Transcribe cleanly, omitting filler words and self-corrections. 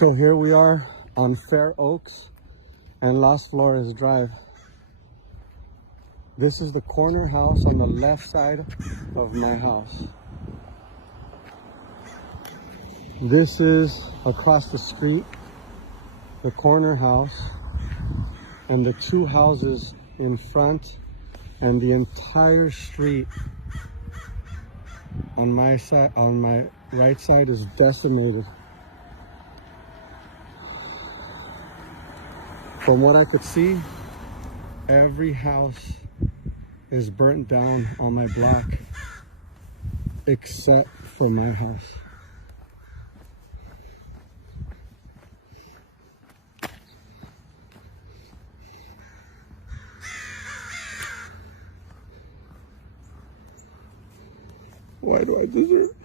So here we are on Fair Oaks and Las Flores Drive. This is the corner house on the left side of my house. This is across the street, the corner house, and the two houses in front, and the entire street on my side, on my right side, is decimated. From what I could see, every house is burnt down on my block except for my house. Why do I do this?